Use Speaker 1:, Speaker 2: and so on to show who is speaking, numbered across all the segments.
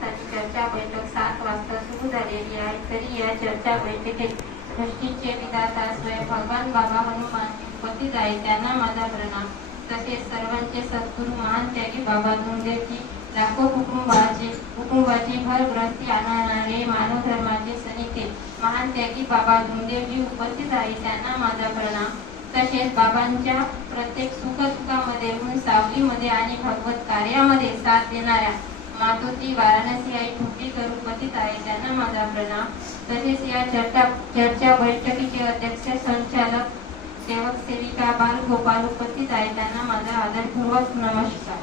Speaker 1: चर्चा बैठक सात वाजता सुरू झालेली आहे. तरी या चर्चा बैठकीत सृष्टीचे विधाता स्वयं भगवान बाबा हनुमान उपस्थित आहे त्यांना माझा प्रणाम. तसेच सर्वांचे सद्गुरू महान त्यागी बाबा धुंदेवजी लाखो कुटुंबाचे कुटुंबाची भरभरती आणणारे मानव धर्माचे सनिते महान त्यागी बाबा धुंदेवजी उपस्थित आहे त्यांना माझा प्रणाम. तसेच बाबांच्या प्रत्येक सुखदुःखामध्ये ऊन सावलीमध्ये आणि भगवत कार्यामध्ये साथ देणाऱ्या मातोती वाराणसी आई ठोकीकर उपस्थित आहे. त्यांना माझा प्रणाम. तसेच या चर्चा चर्चा बैठकीचे अध्यक्ष संचालक सेवक सेविका बालगोपाल उपस्थित आहे. त्यांना माझा आदरपूर्वक नमस्कार.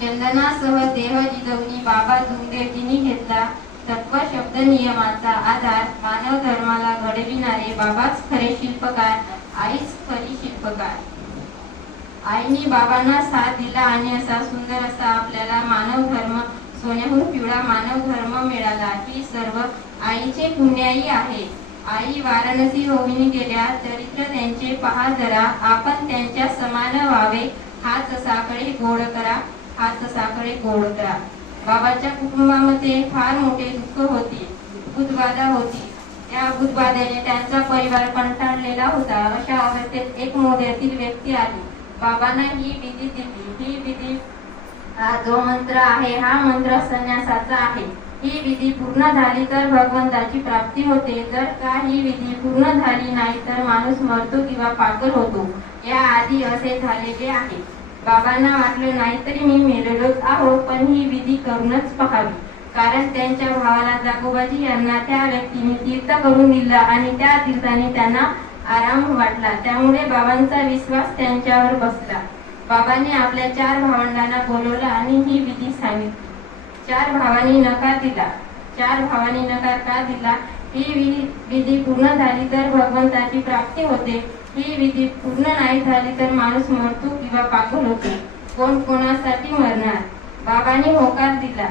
Speaker 1: चंदनासह देह जिजवणी बाबा धुमदेवजींनी घेतला. तत्व शब्द नियमाचा आधार मानव धर्माला घडविणारे बाबाच खरे शिल्पकार आईच खरी शिल्पकार. आईने बाबांना साथ दिला आणि असा सुंदर असा आपल्याला मानव धर्म सोन्याहून पिवळा मानव धर्म मिळाला. ही सर्व आईचे पुण्याई आहे. आई वाराणसी होऊन गेल्या चरित्र त्यांचे पहा जरा. आपण त्यांच्या समान व्हावे. हा साकडे गोड करा. हा साकडे गोड करा. बाबाच्या कुटुंबामध्ये फार मोठे दुःख होते. बुधबाधा होती. त्या बुधबाधेने त्यांचा परिवार कंटाळलेला होता. अशा अवस्थेत एक मोढ्यातील व्यक्ती आली. बाबांना ही विधी दिली. ही विधी जो मंत्र आहे हा मंत्र संन्यासाचा आहे. ही विधी पूर्ण झाली तर भगवंताची प्राप्ती होते. जर का ही विधी पूर्ण झाली नाही तर माणूस मरतो किंवा पागल होतो. या आधी असे झालेले आहे. बाबांना वाटलं नाही तरी मी मेलेलोच आहो पण ही विधी करूनच पहावी. कारण त्यांच्या भावाला जागोबाजी यांना त्या व्यक्तीने तीर्थ करून दिला आणि त्या तीर्थाने त्यांना आराम वाटला. त्यामुळे बाबांचा विश्वास त्यांच्यावर बसला. बाबांनी आपल्या चार भावंडांना बोलवलं आणि ही विधी सांगितली. चार भावांनी नकार दिला. चार भावांनी नकार का दिला? ही विधी पूर्ण झाली तर भगवंताची प्राप्ती होते. ही विधी पूर्ण नाही झाली तर माणूस मरतो किंवा पागल होतो. कोण कोणासाठी मरणार? बाबांनी होकार दिला.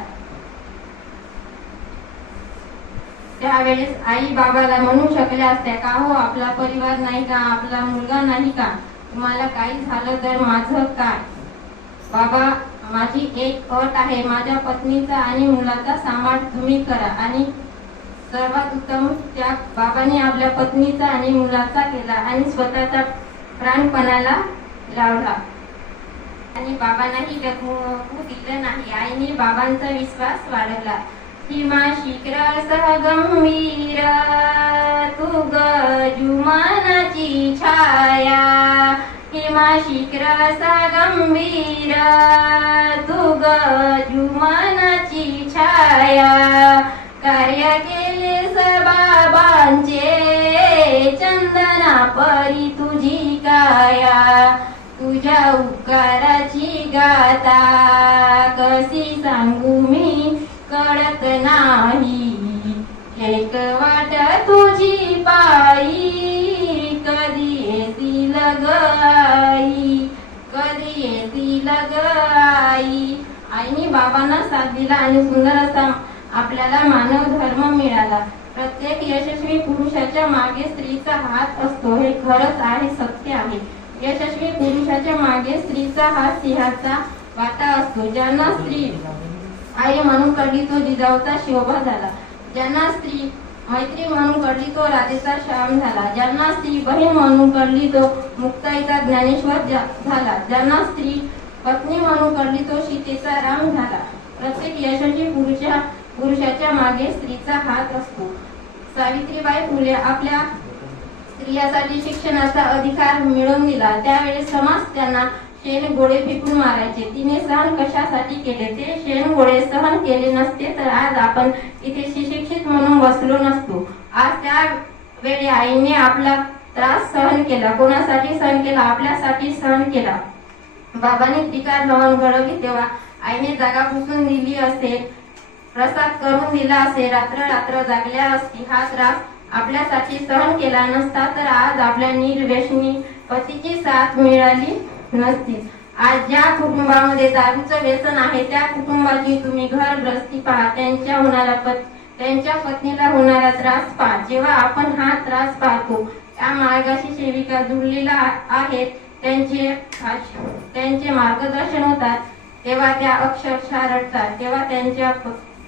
Speaker 1: त्यावेळेस आई बाबाला म्हणू शकल्या असत्या का हो आपला परिवार नाही का? आपला मुलगा नाही का? तुम्हाला काही झालं तर माझं काय? बाबा माझी एक अट आहे माझ्या पत्नीचा आणि मुलाचा सांभाळ तुम्ही करा आणि सर्वात उत्तम त्याग बाबाने आपल्या पत्नीचा आणि मुलाचा केला आणि स्वतःचा प्राणपणाला लावला. आणि बाबांनाही जगमू दिलं नाही. आईने बाबांचा विश्वास वाढवला. सीमा शिखरा सह गंभीर तू गजुमानाची छाया. हिमा शिखरा सह गंभीर तू गजुमानाची छाया. कार्य केले बाबांचे चंदना परी तुझी काया. तुझ्या उपकाराची गाता कशी सांगू मी? पडत नाही. एक वाट तुझी पायी कधी येतील ग कधी येतील ग आई आईने बाबांना साथ दिला आणि सुंदर असा आपल्याला मानव धर्म मिळाला. प्रत्येक यशस्वी पुरुषाच्या मागे स्त्रीचा हात असतो हे खरंच आहे सत्य आहे. यशस्वी पुरुषाच्या मागे स्त्रीचा हात सिंहाचा वाटा असतो ज्यांना स्त्री आई म्हणून कडली तो जिजाऊचा शोभा झाला. ज्यांना स्त्री मैत्री म्हणून कडली तो राधेचा श्याम झाला. ज्यांना स्त्री बहीण म्हणून कडली तो मुक्ताईचा ज्ञानेश्वर झाला. ज्यांना स्त्री पत्नी म्हणून कडली तो सीतेचा राम झाला. प्रत्येक यशस्वी पुरुषा पुरुषाच्या मागे स्त्रीचा हात असतो. सावित्रीबाई फुले आपल्या स्त्रियासाठी शिक्षणाचा अधिकार मिळवून दिला. त्यावेळेस समाज त्यांना शेण गोळे फेकून मारायचे. तिने सहन कशासाठी केले? ते शेण गोळे सहन केले नसते तर आज आपण इथे सुशिक्षित म्हणून बसलो नसतो. आज त्या वेळी आईने आपला त्रास सहन केला. कोणासाठी सहन केला? आपल्यासाठी सहन केला. बाबांनी टीका लावून घडवली तेव्हा आईने जागा पुसून दिली असेल प्रसाद करून दिला असेल रात्र रात्र जागल्या असती. हा त्रास आपल्यासाठी सहन केला नसता तर आज आपल्या निर्वेशनी पतीची साथ मिळाली. नसतील आज ज्या कुटुंबामध्ये दारूचं व्यसन आहे त्या कुटुंबाची तुम्ही घर ग्रस्ती पहा. त्यांच्या होणारा पत त्यांच्या पत्नीला होणारा त्रास पहा. जेव्हा आपण हा त्रास पाहतो त्या मार्गाशी सेविका जुळलेल्या आहेत त्यांचे त्यांचे मार्गदर्शन होतात तेव्हा त्या अक्षरशः रडतात. तेव्हा त्यांच्या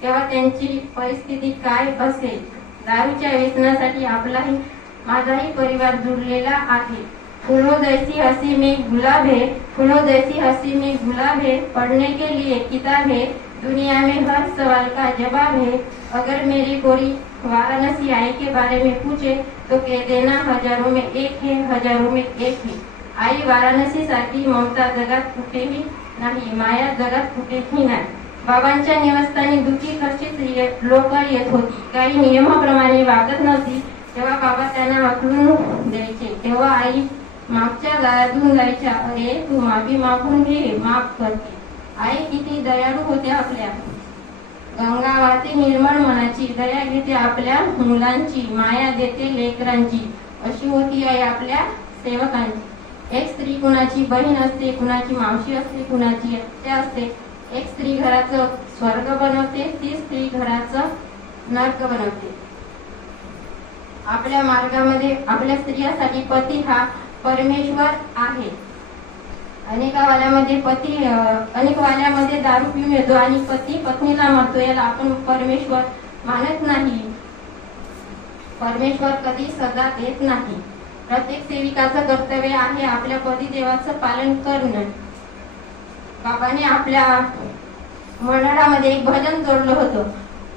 Speaker 1: तेव्हा त्यांची परिस्थिती काय असेल दारूच्या व्यसनासाठी आपलाही माझाही परिवार जुळलेला आहे. फूलों जैसी हंसी में गुलाब है फूलों जैसी हंसी में गुलाब है पढ़ने के लिए किताब है दुनिया में हर सवाल का जवाब है। अगर मेरी गोरी वाराणसी आई के बारे में पूछे तो कह देना हजारों में एक है हजारों में एक है। आई वाराणसी सारखी ममता जगात कुठेही नाही माया जगात कुठेही नाही। बाबांच्या निवासस्थानी दुखी खर्चित लोक येत होती। काही नियमाप्रमाणे वागत नव्हती तेव्हा बाबा त्यांना हकलून द्यायचे तेव्हा आई मागच्या दारातून जायच्या अरे तू माफी मागून घे माफ करते आई किती दयाळू होते आपल्या. गंगा वाहते निर्मळ मनाची दया घेते आपल्या मुलांची माया देते लेकरांची. अशी होती आई आपल्या सेवकांची. एक स्त्री कुणाची बहीण असते कुणाची मावशी असते कुणाची आत्या असते. एक स्त्री घराचं स्वर्ग बनवते ती स्त्री घराचं नर्क बनवते. आपल्या मार्गामध्ये आपल्या स्त्रियासाठी पती हा परमेश्वर आहे. अनेक वाल्यामध्ये पती अनेक वाल्यामध्ये दारू पिऊन येतो आणि पती पत्नीला मारतो याला आपण परमेश्वर मानत नाही. परमेश्वर कधी सदा देत नाही. प्रत्येक सेविकाचं कर्तव्य आहे आपल्या पती देवाचं पालन करणं. बाबाने आपल्या मंडळामध्ये एक भजन जोडलं होतं.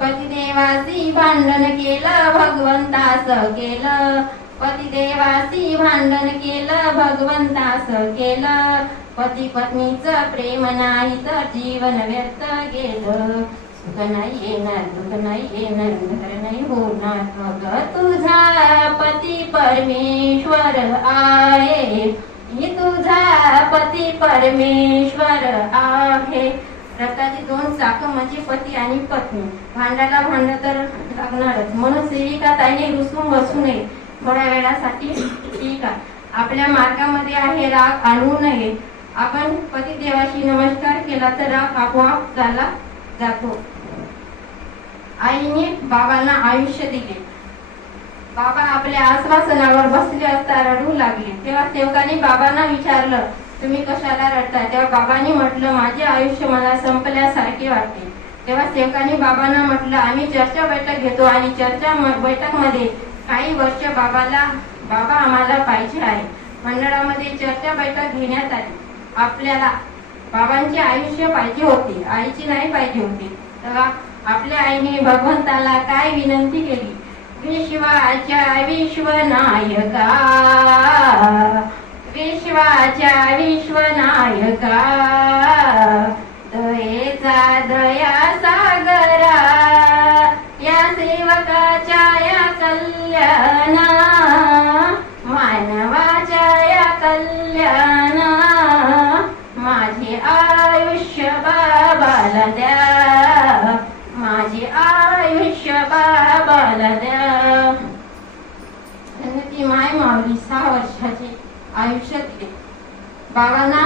Speaker 1: पतिदेवासी भांडण केलं भगवंतास केलं पतिदेवासी भांडण केलं भगवंतास केलं. पती पत्नीचं प्रेम नाही तर जीवन व्यर्थ गेलं. सुख नाही येणार दुःख नाही येणार घर नाही होणार. मग तुझा पती परमेश्वर आहे. मी तुझा पती परमेश्वर आहे. रक्ताची दोन चाक म्हणजे पती आणि पत्नी. भांडायला भांड तर लागणारच. म्हणून सेविका ताईने रुसून बसू नये थोड्या वेळासाठी ठीक आहे. आपल्या मार्गामध्ये आहे राग आणू नये. आपण पतिदेवाशी नमस्कार केला तर राग आपोआप झाला जातो. आईने बाबांना आयुष्य दिले. बाबा आपल्या आश्वासनावर बसले असता रडू लागले. तेव्हा सेवकाने बाबांना विचारलं तुम्ही कशाला रडता? तेव्हा बाबांनी म्हटलं माझे आयुष्य मला संपल्यासारखे वाटते. तेव्हा सेवकाने बाबांना म्हटलं आम्ही चर्चा बैठक घेतो आणि चर्चा बैठकमध्ये काही वर्ष बाबाला बाबा आम्हाला पाहिजे आहे. मंडळामध्ये चर्चा बैठक घेण्यात आली. आपल्याला बाबांचे आयुष्य पाहिजे होते आईची नाही पाहिजे होती. तेव्हा आपल्या आईने भगवंताला काय विनंती केली? विश्वाच्या विश्वनायका विश्वाच्या विश्वनायका दयेचा दया सागरा या सेवकाच्या कल्याणा मानवाच्या या कल्याणा माझे आयुष्य बाबाला द्या माझे आयुष्य बाबाला द्या ती माय माऊली सहा वर्षाची आयुष्य दिले. बाबांना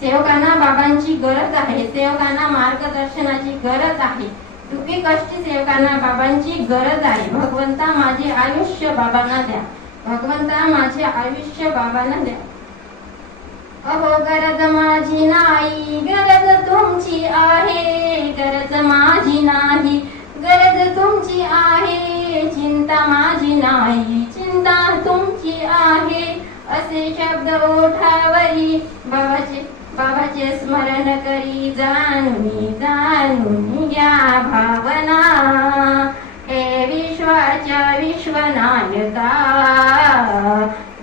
Speaker 1: सेवकांना बाबांची गरज आहे सेवकांना मार्गदर्शनाची गरज आहे. दुःखी कष्टी सेवकांना बाबांची गरज आहे. भगवंता माझे आयुष्य बाबांना द्या. भगवंता माझे आयुष्य बाबांना द्या. अहो गरज माझी नाही. गरज तुमची आहे. गरज माझी नाही. गरज तुमची आहे. चिंता माझी नाही. चिंता तुमची आहे. असे शब्द ओठावरी बाबाचे स्मरण करी जाणून जाणून या भावना. हे विश्वाच्या विश्वनायका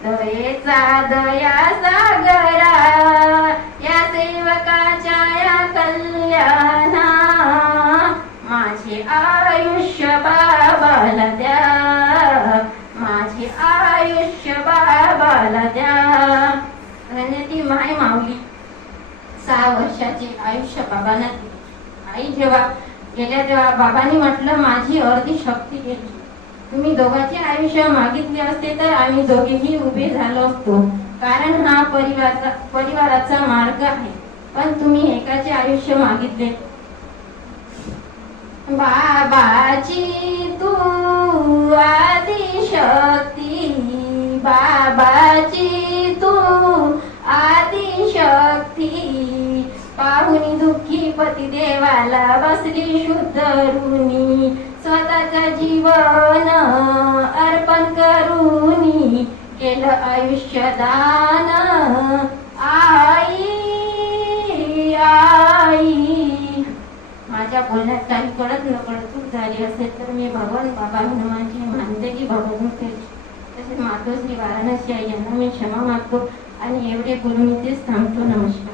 Speaker 1: दयेचा दया सागरा. या सेवकाच्या या कल्याणा. माझे आयुष्य बाबाला द्या. माझे आयुष्य बाबाला द्या. धन्य ती माय माऊली. सहा वर्षाचे आयुष्य बाबांना दिले. आई जेव्हा गेल्या तेव्हा बाबांनी म्हटलं माझी अर्धी शक्ती गेली. तुम्ही दोघांचे आयुष्य मागितले असते तर आम्ही दोघेही उभे झालो असतो. कारण हा परिवाराचा परिवाराचा मार्ग आहे. पण तुम्ही एकाचे आयुष्य मागितले. बाबाची त्याला बसली शुद्ध ऋणी स्वतःच जीवन अर्पण करूनी. केलं आयुष्य दान. आई आई. माझ्या बोलण्यात काही कळत न कळत चूक झाली असेल तर मी भगवान बाबा हनुमानची मानते की भगवान तसेच मातोश्री वाराणसी आई यांना मी क्षमा मागतो आणि एवढे बोलून इथेच थांबतो. नमस्कार.